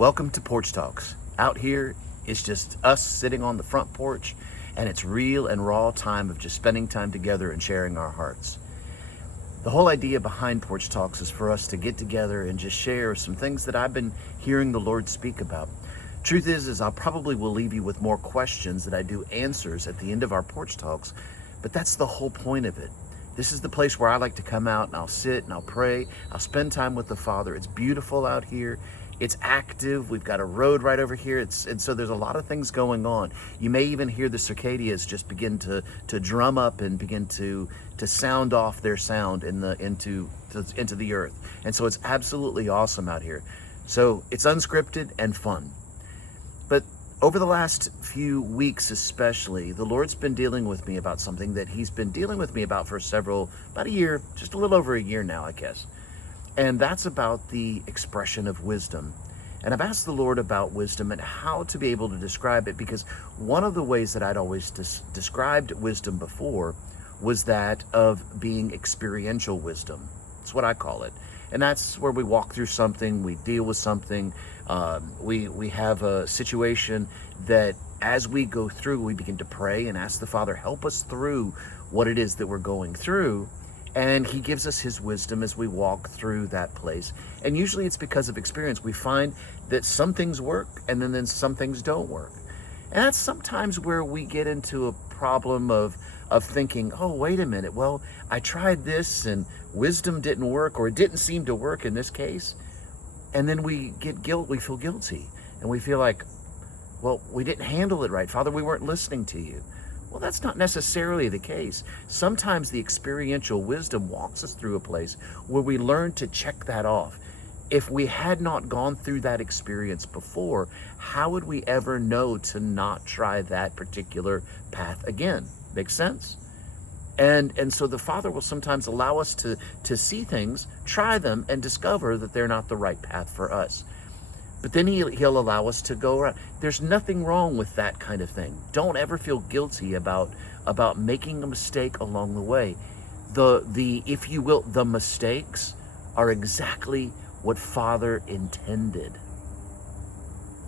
Welcome to Porch Talks. Out here, it's just us sitting on the front porch, and it's real and raw time of just spending time together and sharing our hearts. The whole idea behind Porch Talks is for us to get together and just share some things that I've been hearing the Lord speak about. Truth is I probably will leave you with more questions than I do answers at the end of our Porch Talks, but that's the whole point of it. This is the place where I like to come out and I'll sit and I'll pray. I'll spend time with the Father. It's beautiful out here. It's active. We've got a road right over here. And so there's a lot of things going on. You may even hear the cicadas just begin to drum up and begin to sound off their sound into the earth. And so it's absolutely awesome out here. So it's unscripted and fun. But over the last few weeks especially, the Lord's been dealing with me about something that he's been dealing with me about for about a year, just a little over a year now, I guess. And that's about the expression of wisdom. And I've asked the Lord about wisdom and how to be able to describe it, because one of the ways that I'd always described wisdom before was that of being experiential wisdom. That's what I call it. And that's where we walk through something, we deal with something, we have a situation that as we go through, we begin to pray and ask the Father, help us through what it is that we're going through. And he gives us his wisdom as we walk through that place. And usually it's because of experience. We find that some things work and then some things don't work. And that's sometimes where we get into a problem of thinking, oh, wait a minute, well, I tried this and wisdom didn't work, or it didn't seem to work in this case. And then we feel guilty. And we feel like, well, we didn't handle it right. Father, we weren't listening to you. Well, that's not necessarily the case. Sometimes the experiential wisdom walks us through a place where we learn to check that off. If we had not gone through that experience before, how would we ever know to not try that particular path again? Makes sense? And so the Father will sometimes allow us to see things, try them, and discover that they're not the right path for us. But then he'll allow us to go around. There's nothing wrong with that kind of thing. Don't ever feel guilty about making a mistake along the way. If you will, the mistakes are exactly what Father intended.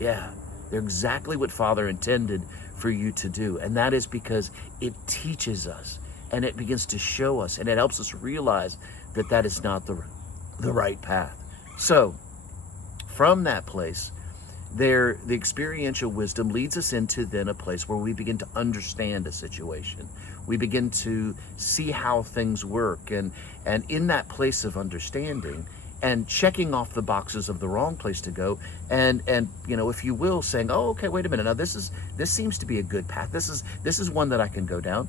Yeah, they're exactly what Father intended for you to do. And that is because it teaches us and it begins to show us and it helps us realize that is not the right path. So, from that place, the experiential wisdom leads us into then a place where we begin to understand a situation. We begin to see how things work, and in that place of understanding and checking off the boxes of the wrong place to go, and if you will, saying, oh, okay, wait a minute, now this seems to be a good path. This is one that I can go down.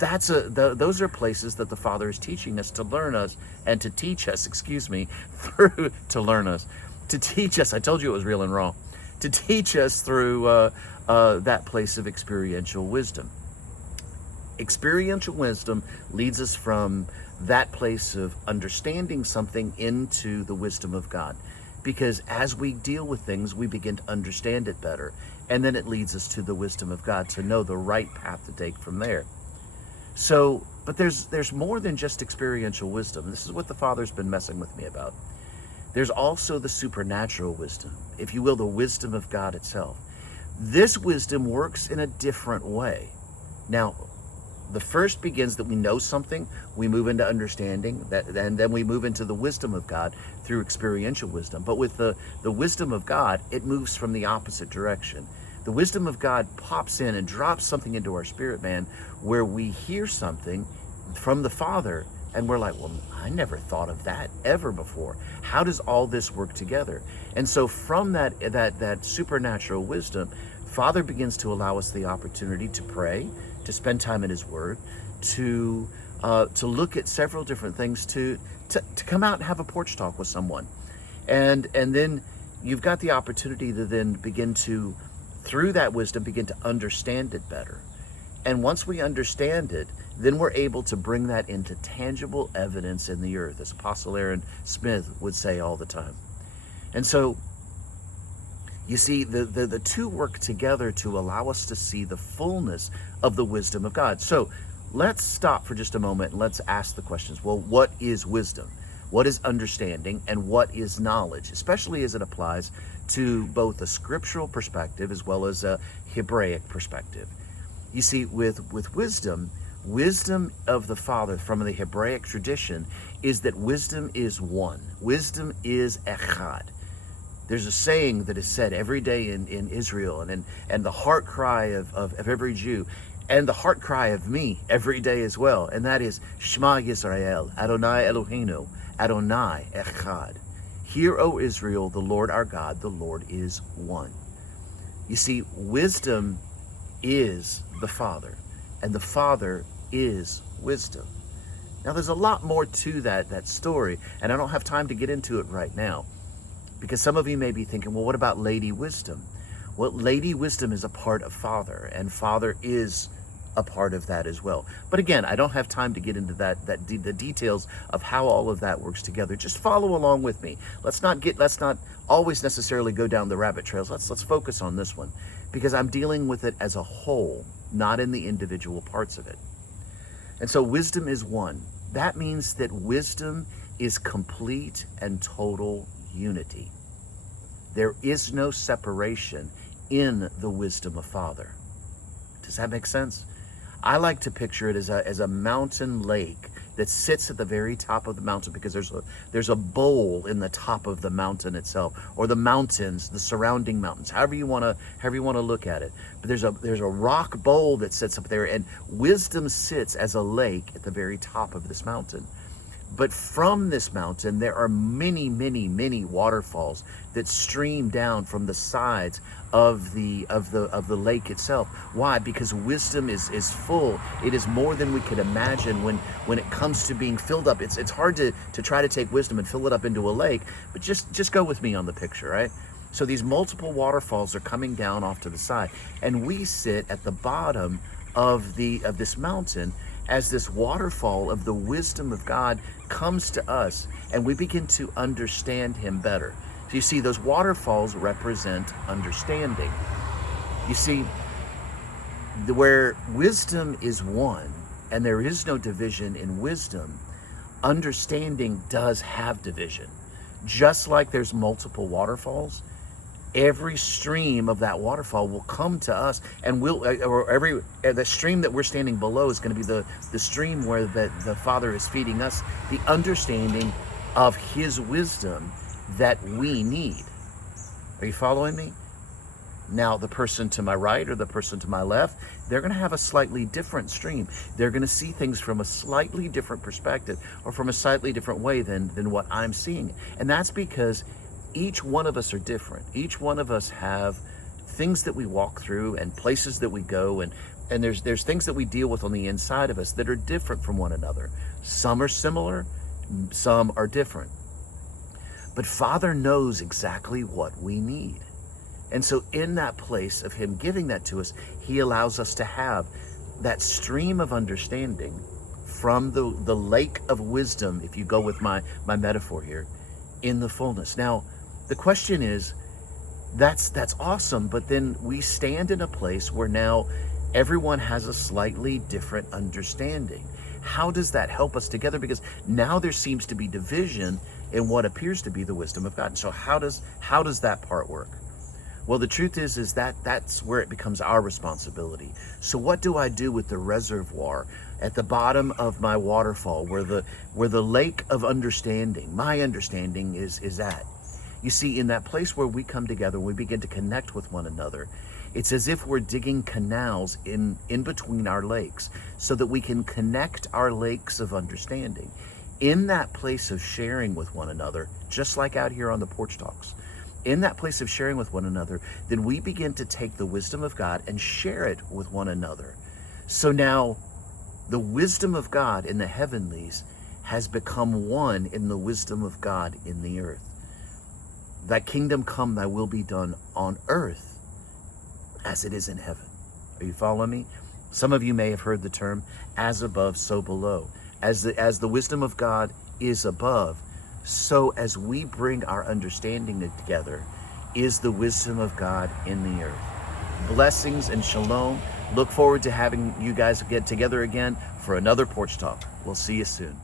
Those are places that the Father is teaching us to learn us and to teach us, through to learn us. To teach us, I told you it was real and raw, to teach us through that place of experiential wisdom. Experiential wisdom leads us from that place of understanding something into the wisdom of God. Because as we deal with things, we begin to understand it better. And then it leads us to the wisdom of God to know the right path to take from there. So, but there's more than just experiential wisdom. This is what the Father's been messing with me about. There's also the supernatural wisdom, if you will, the wisdom of God itself. This wisdom works in a different way. Now, the first begins that we know something, we move into understanding, and then we move into the wisdom of God through experiential wisdom. But with the wisdom of God, it moves from the opposite direction. The wisdom of God pops in and drops something into our spirit man where we hear something from the Father, and we're like, well, I never thought of that ever before. How does all this work together? And so from that supernatural wisdom, Father begins to allow us the opportunity to pray, to spend time in His Word, to look at several different things, to come out and have a porch talk with someone. And then you've got the opportunity to then begin to, through that wisdom, begin to understand it better. And once we understand it, then we're able to bring that into tangible evidence in the earth, as Apostle Aaron Smith would say all the time. And so, you see, the two work together to allow us to see the fullness of the wisdom of God. So, let's stop for just a moment and let's ask the questions. Well, what is wisdom? what is understanding, and what is knowledge, especially as it applies to both a scriptural perspective as well as a Hebraic perspective. You see, with wisdom of the Father from the Hebraic tradition is that wisdom is one. Wisdom is echad. There's a saying that is said every day in Israel, and the heart cry of every Jew, and the heart cry of me every day as well, and that is, Shema Yisrael, Adonai Eloheinu, Adonai Echad. Hear, O Israel, the Lord our God, the Lord is one. You see, wisdom is the Father, and the Father is wisdom. Now, there's a lot more to that story, and I don't have time to get into it right now, because some of you may be thinking, well, what about Lady Wisdom? Well, Lady Wisdom is a part of Father, and Father is a part of that as well. But again, I don't have time to get into the details of how all of that works together. Just follow along with me. Let's not always necessarily go down the rabbit trails. Let's focus on this one, because I'm dealing with it as a whole, not in the individual parts of it. And so wisdom is one. That means that wisdom is complete and total unity. There is no separation in the wisdom of Father. Does that make sense? I like to picture it as a mountain lake that sits at the very top of the mountain, because there's a bowl in the top of the mountain itself, or the mountains, the surrounding mountains, however you want to look at it. But there's a rock bowl that sits up there, and wisdom sits as a lake at the very top of this mountain. But from this mountain, there are many, many, many waterfalls that stream down from the sides of the lake itself. Why? Because wisdom is full. It is more than we could imagine when it comes to being filled up. It's hard to try to take wisdom and fill it up into a lake, but just go with me on the picture, right? So these multiple waterfalls are coming down off to the side, and we sit at the bottom of this mountain as this waterfall of the wisdom of God comes to us, and we begin to understand him better. So you see, those waterfalls represent understanding. You see, where wisdom is one and there is no division in wisdom, understanding does have division. Just like there's multiple waterfalls, every stream of that waterfall will come to us, and the stream that we're standing below is going to be the stream where the Father is feeding us the understanding of his wisdom that we need. Are you following me? Now, the person to my right or the person to my left, they're going to have a slightly different stream. They're going to see things from a slightly different perspective, or from a slightly different way than what I'm seeing. And that's because each one of us are different. Each one of us have things that we walk through and places that we go, and there's things that we deal with on the inside of us that are different from one another. Some are similar, some are different. But Father knows exactly what we need. And so in that place of him giving that to us, he allows us to have that stream of understanding from the lake of wisdom, if you go with my metaphor here, in the fullness. Now, the question is, that's awesome, but then we stand in a place where now everyone has a slightly different understanding. How does that help us together? Because now there seems to be division in what appears to be the wisdom of God. And so how does that part work? Well, the truth is that's where it becomes our responsibility. So what do I do with the reservoir at the bottom of my waterfall, where the lake of understanding, my understanding is at? You see, in that place where we come together, we begin to connect with one another. It's as if we're digging canals in between our lakes, so that we can connect our lakes of understanding. In that place of sharing with one another, just like out here on the Porch Talks, in that place of sharing with one another, then we begin to take the wisdom of God and share it with one another. So now the wisdom of God in the heavenlies has become one in the wisdom of God in the earth. Thy kingdom come, thy will be done on earth as it is in heaven. Are you following me? Some of you may have heard the term, as above, so below. As the wisdom of God is above, so as we bring our understanding together, is the wisdom of God in the earth. Blessings and shalom. Look forward to having you guys get together again for another Porch Talk. We'll see you soon.